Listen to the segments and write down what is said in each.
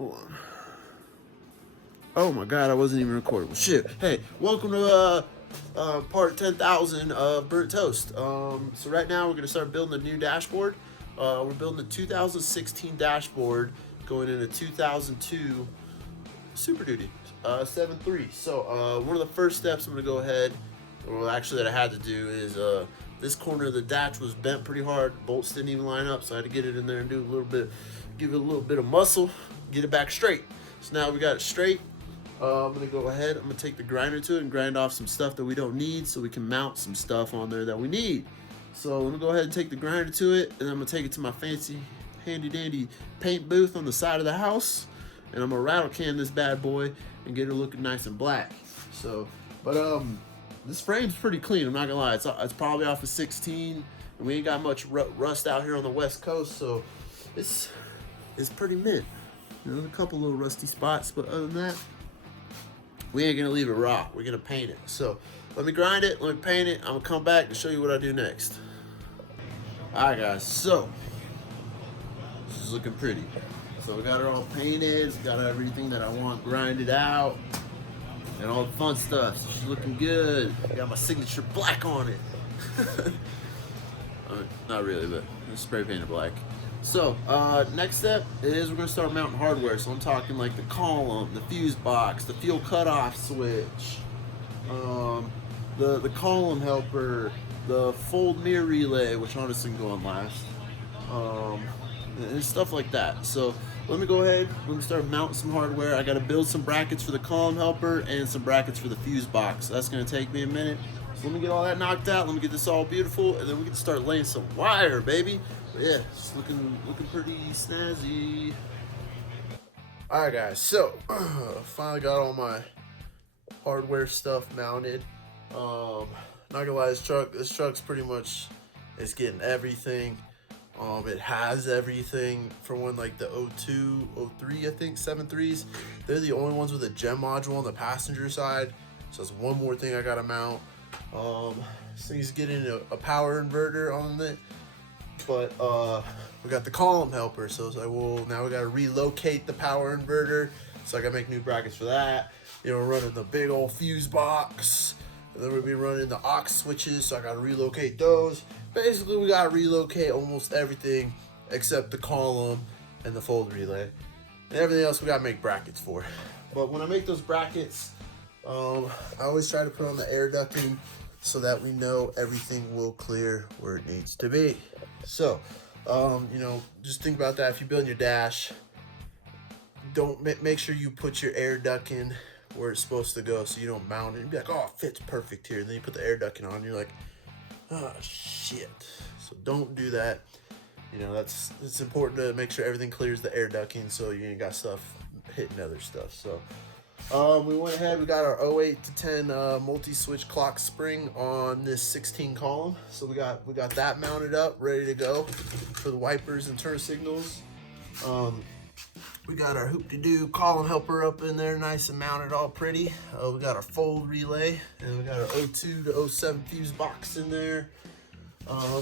Hold on. Oh my god, I wasn't even recording. Shit. Hey, welcome to part 10,000 of Burnt Toast. So right now we're gonna start building a new dashboard. We're building a 2016 dashboard going into 2002 Super Duty 7.3. So one of the first steps I'm gonna go ahead, well actually that I had to do is this corner of the dash was bent pretty hard. Bolts didn't even line up, so I had to get it in there and do a little bit, give it a little bit of muscle, get it back straight. So now we got it straight. I'm gonna go ahead, I'm gonna take the grinder to it and grind off some stuff that we don't need so we can mount some stuff on there that we need. So I'm gonna go ahead and take the grinder to it, and I'm gonna take it to my fancy handy dandy paint booth on the side of the house, and I'm gonna rattle can this bad boy and get it looking nice and black. So, but this frame's pretty clean, I'm not gonna lie. It's probably off of 16, and we ain't got much rust out here on the West Coast, so it's pretty mint. You know, a couple little rusty spots, but other than that, we ain't gonna leave it raw. We're gonna paint it. So let me grind it, let me paint it. I'm gonna come back and show you what I do next. All right, guys. So this is looking pretty. So we got it all painted. Got everything that I want grinded out, and all the fun stuff. She's looking good. Got my signature black on it. Not really, but it's spray painted black. So, next step is we're gonna start mounting hardware. So I'm talking like the column, the fuse box, the fuel cutoff switch, the column helper, the fold mirror relay, which honestly can go on last, and stuff like that. So let me go ahead, let me start mounting some hardware. I gotta build some brackets for the column helper and some brackets for the fuse box. So that's gonna take me a minute. So let me get all that knocked out, let me get this all beautiful, and then we can start laying some wire, baby. But yeah, it's looking pretty snazzy. All right, guys. So finally got all my hardware stuff mounted. Not gonna lie, this truck's pretty much, it's getting everything. It has everything for one, like the 02, 03, I think 7.3s. They're the only ones with a gem module on the passenger side. So that's one more thing I gotta mount. This thing's getting a power inverter on it. But we got the column helper, so it's like, well, now we got to relocate the power inverter, so I got to make new brackets for that. You know, we're running the big old fuse box, and then we'll be running the aux switches, so I got to relocate those. Basically, we got to relocate almost everything except the column and the fold relay, and everything else we got to make brackets for. But when I make those brackets, I always try to put on the air ducting so that we know everything will clear where it needs to be. So, you know, just think about that. If you're building your dash, don't make sure you put your air duct in where it's supposed to go, so you don't mount it and be like, oh, it fits perfect here. And then you put the air duct on, and you're like, oh shit. So don't do that. You know, it's important to make sure everything clears the air ducting, so you ain't got stuff hitting other stuff. So we went ahead, we got our 08 to 10 multi-switch clock spring on this 16 column. So we got that mounted up, ready to go for the wipers and turn signals. We got our hoop-de-doo column helper up in there, nice and mounted, all pretty. We got our fold relay, and we got our 02 to 07 fuse box in there.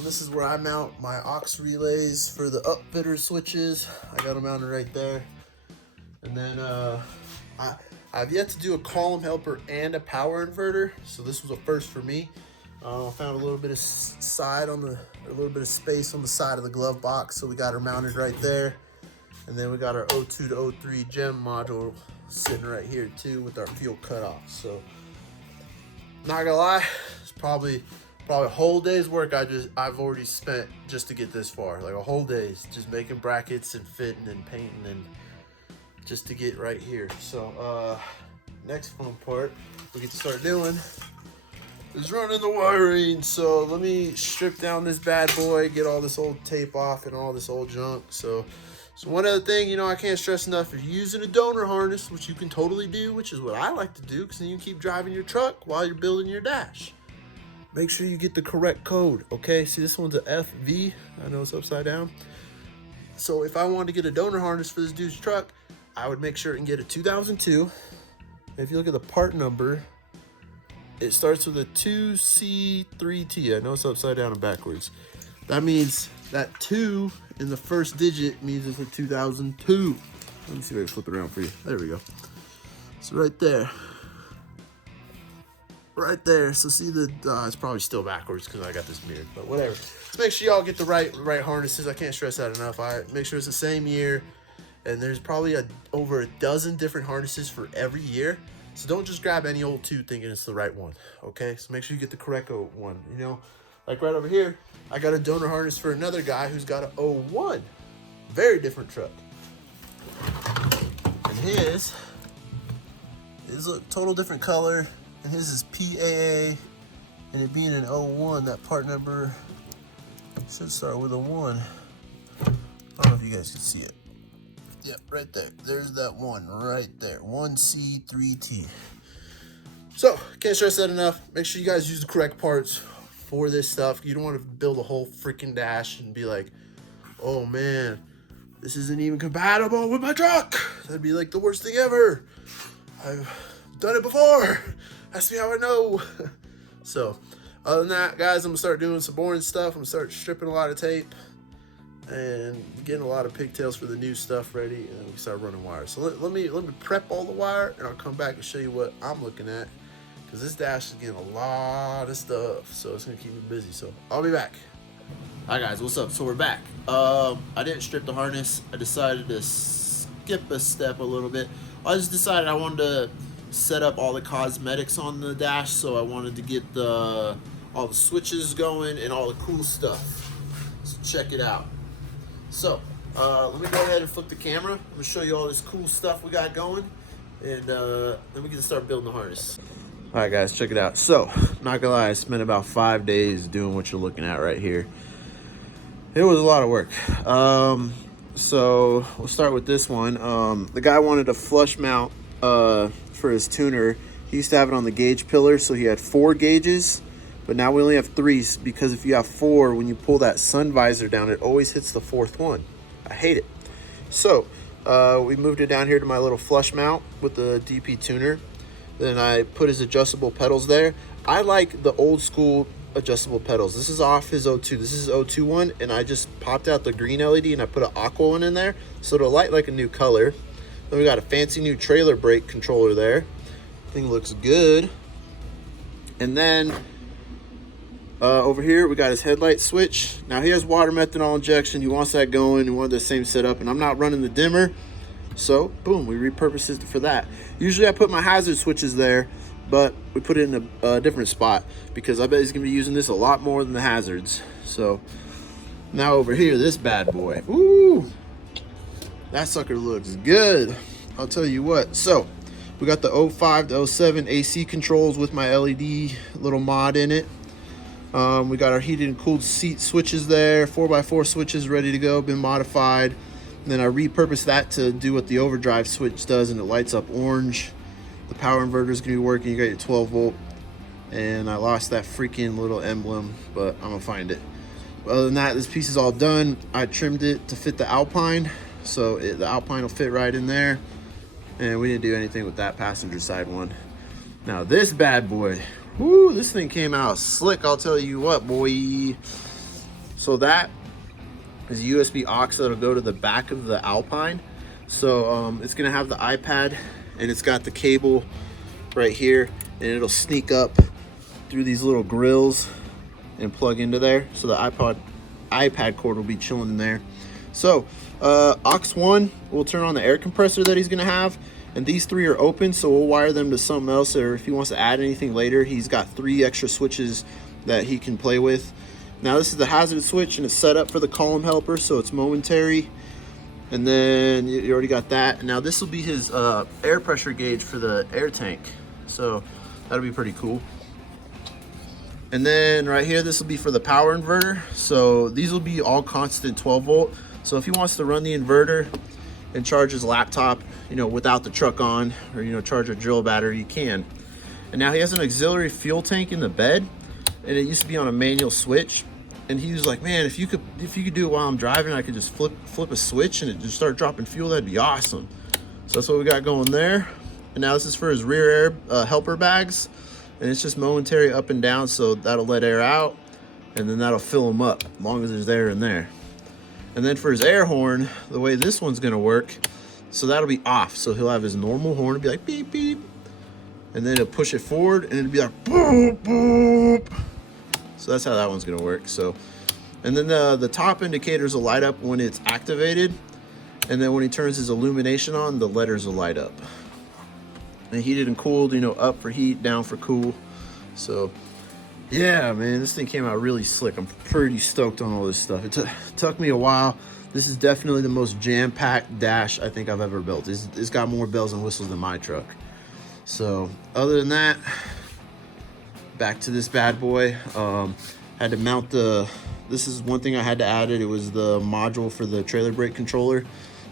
This is where I mount my aux relays for the upfitter switches. I got them mounted right there. And then I've yet to do a column helper and a power inverter, so this was a first for me. Found a little bit of space on the side of the glove box, so we got her mounted right there. And then we got our 02 to 03 gem module sitting right here too with our fuel cutoff. So not gonna lie, it's probably a whole day's work I've already spent just to get this far. Like a whole day's just making brackets and fitting and painting and just to get right here. So next fun part we get to start doing is running the wiring. So let me strip down this bad boy, get all this old tape off and all this old junk. So one other thing, you know, I can't stress enough, if you're using a donor harness, which you can totally do, which is what I like to do, because then you can keep driving your truck while you're building your dash. Make sure you get the correct code, okay? See, this one's a FV. I know it's upside down. So if I wanted to get a donor harness for this dude's truck, I would make sure and get a 2002. If you look at the part number, it starts with a 2C3T. I know it's upside down and backwards. That means that 2 in the first digit means it's a 2002. Let me see if I can flip it around for you. There we go. So right there. Right there. So see the, it's probably still backwards because I got this beard, but whatever. Let's make sure y'all get the right harnesses. I can't stress that enough. I make sure it's the same year, and there's probably over a dozen different harnesses for every year. So don't just grab any old two thinking it's the right one, okay? So make sure you get the correct one, you know? Like right over here, I got a donor harness for another guy who's got an 01. Very different truck. And his is a total different color, and his is PAA, and it being an 01, that part number should start with a 1. I don't know if you guys can see it. Yep, right there. There's that 1 right there. 1C3T. So, can't stress that enough. Make sure you guys use the correct parts for this stuff. You don't want to build a whole freaking dash and be like, oh man, this isn't even compatible with my truck. That'd be like the worst thing ever. I've done it before. Ask me how I know. So, other than that, guys, I'm gonna start doing some boring stuff. I'm gonna start stripping a lot of tape and getting a lot of pigtails for the new stuff ready, and then we can start running wires. So let me prep all the wire, and I'll come back and show you what I'm looking at, because this dash is getting a lot of stuff, so it's gonna keep me busy. So I'll be back. Hi guys, what's up? So we're back. I didn't strip the harness. I decided to skip a step a little bit. I just decided I wanted to set up all the cosmetics on the dash, so I wanted to get all the switches going and all the cool stuff. So check it out. So, let me go ahead and flip the camera. I'm going to show you all this cool stuff we got going, and then we can start building the harness. Alright guys, check it out. So, not gonna lie, I spent about 5 days doing what you're looking at right here. It was a lot of work. So, we'll start with this one. The guy wanted a flush mount for his tuner. He used to have it on the gauge pillar, so he had 4 gauges. But now we only have 3, because if you have 4, when you pull that sun visor down, it always hits the 4th one. I hate it. So we moved it down here to my little flush mount with the DP tuner. Then I put his adjustable pedals there. I like the old school adjustable pedals. This is off his 02. This is his 02 one, and I just popped out the green LED and I put an aqua one in there, so it'll light like a new color. Then we got a fancy new trailer brake controller there. Thing looks good. And then over here we got his headlight switch. Now he has water methanol injection. He wants that going. He wanted the same setup, and I'm not running the dimmer, so boom, we repurposed it for that. Usually I put my hazard switches there, but we put it in a different spot because I bet he's gonna be using this a lot more than the hazards. So now over here, this bad boy, ooh, that sucker looks good. I'll tell you what. So we got the 05 to 07 AC controls with my LED little mod in it. We got our heated and cooled seat switches there, 4x4 switches ready to go, been modified. And then I repurposed that to do what the overdrive switch does, and it lights up orange. The power inverter is gonna be working. You got your 12 volt, and I lost that freaking little emblem, but I'm gonna find it. Other than that, this piece is all done. I trimmed it to fit the Alpine, so the Alpine will fit right in there. And we didn't do anything with that passenger side one. Now this bad boy, whoo, this thing came out slick, I'll tell you what, boy. So that is a USB aux that'll go to the back of the Alpine. So it's gonna have the iPad, and it's got the cable right here, and it'll sneak up through these little grills and plug into there. So the iPad cord will be chilling in there. So aux 1 will turn on the air compressor that he's gonna have, and these 3 are open, so we'll wire them to something else, or if he wants to add anything later, he's got 3 extra switches that he can play with. Now this is the hazard switch, and it's set up for the column helper, so it's momentary. And then you already got that. Now this will be his air pressure gauge for the air tank, so that'll be pretty cool. And then right here, this will be for the power inverter. So these will be all constant 12 volt. So if he wants to run the inverter and charge his laptop, you know, without the truck on, or, you know, charge a drill battery, you can. And now he has an auxiliary fuel tank in the bed, and it used to be on a manual switch. And he was like, man, if you could do it while I'm driving, I could just flip a switch and it just start dropping fuel, that'd be awesome. So that's what we got going there. And now this is for his rear air helper bags, and it's just momentary up and down, so that'll let air out, and then that'll fill them up as long as there's air in there. And then for his air horn, the way this one's gonna work So that'll be off. So he'll have his normal horn, it'll be like beep beep, and then he'll push it forward and it'll be like boop boop. So that's how that one's gonna work. So, and then the top indicators will light up when it's activated, and then when he turns his illumination on, the letters will light up. And heated and cooled, you know, up for heat, down for cool. So yeah, man, this thing came out really slick. I'm pretty stoked on all this stuff. It took me a while. This is definitely the most jam-packed dash I think I've ever built. It's got more bells and whistles than my truck. So other than that, back to this bad boy. Had to mount this is one thing I had to add it. It was the module for the trailer brake controller.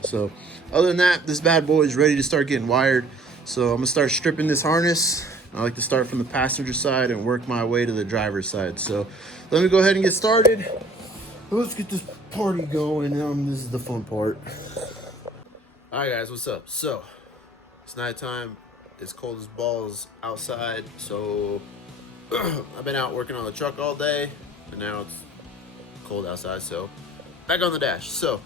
So other than that, this bad boy is ready to start getting wired. So I'm gonna start stripping this harness. I like to start from the passenger side and work my way to the driver's side. So let me go ahead and get started. Let's get this party going. This is the fun part. All right, guys, what's up? So it's nighttime. It's cold as balls outside. So I've been out working on the truck all day, and now it's cold outside. So back on the dash. So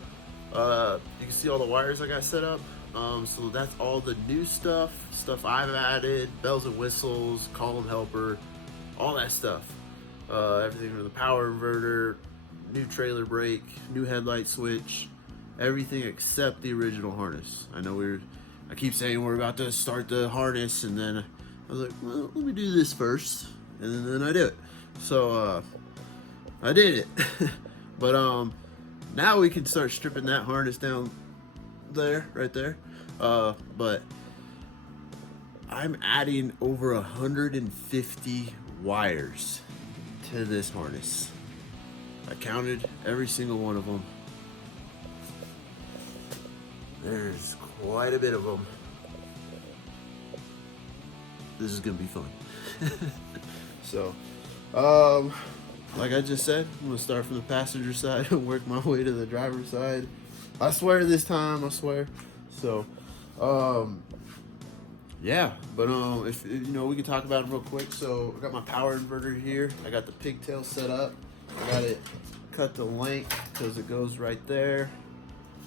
you can see all the wires I got set up. So that's all the new stuff I've added, bells and whistles, column helper, all that stuff. Everything from the power inverter, new trailer brake, new headlight switch, everything except the original harness. I know I keep saying we're about to start the harness, and then I was like, well, let me do this first, and then I do it. So I did it. But now we can start stripping that harness down there, right there. But I'm adding over 150 wires to this harness. I counted every single one of them. There's quite a bit of them. This is gonna be fun. So, like I just said, I'm gonna start from the passenger side and work my way to the driver's side. I swear this time, I swear. So, yeah, but if you know, we can talk about it real quick. So I got my power inverter here. I got the pigtail set up. I got it cut to length because it goes right there.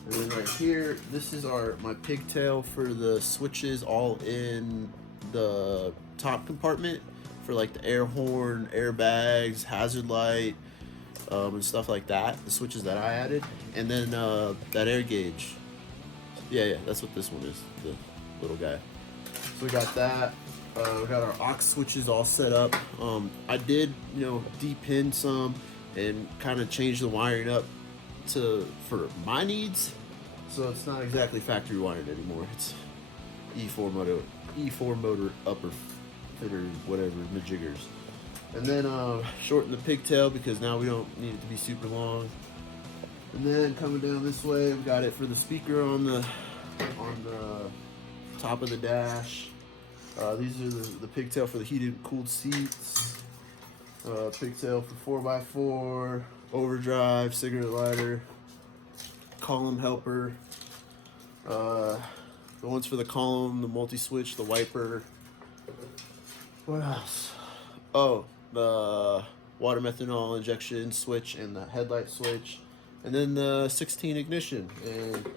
And then right here, this is my pigtail for the switches, all in the top compartment for like the air horn, airbags, hazard light, and stuff like that. The switches that I added, and then that air gauge. Yeah, that's what this one is, the little guy. So we got that. We got our aux switches all set up. I did, you know, de-pin some and kind of change the wiring up for my needs. So it's not exactly factory wired anymore. It's E4 motor upper fitter, whatever, majiggers. And then shorten the pigtail because now we don't need it to be super long. And then coming down this way, we got it for the speaker on the top of the dash. These are the pigtail for the heated and cooled seats. Pigtail for 4x4, overdrive, cigarette lighter, column helper. The ones for the column, the multi-switch, the wiper. What else? Oh, the water methanol injection switch and the headlight switch. And then the 16 ignition and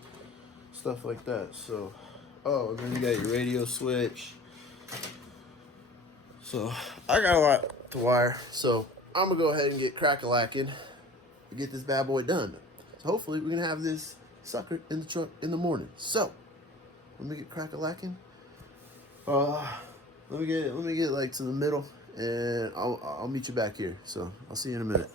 stuff like that. So, oh, and then you got your radio switch. So, I got a lot to wire. So, I'm going to go ahead and get crack-a-lacking to get this bad boy done. So, hopefully, we're going to have this sucker in the truck in the morning. So, let me get crack-a-lacking. Let me get like to the middle, and I'll meet you back here. So, I'll see you in a minute.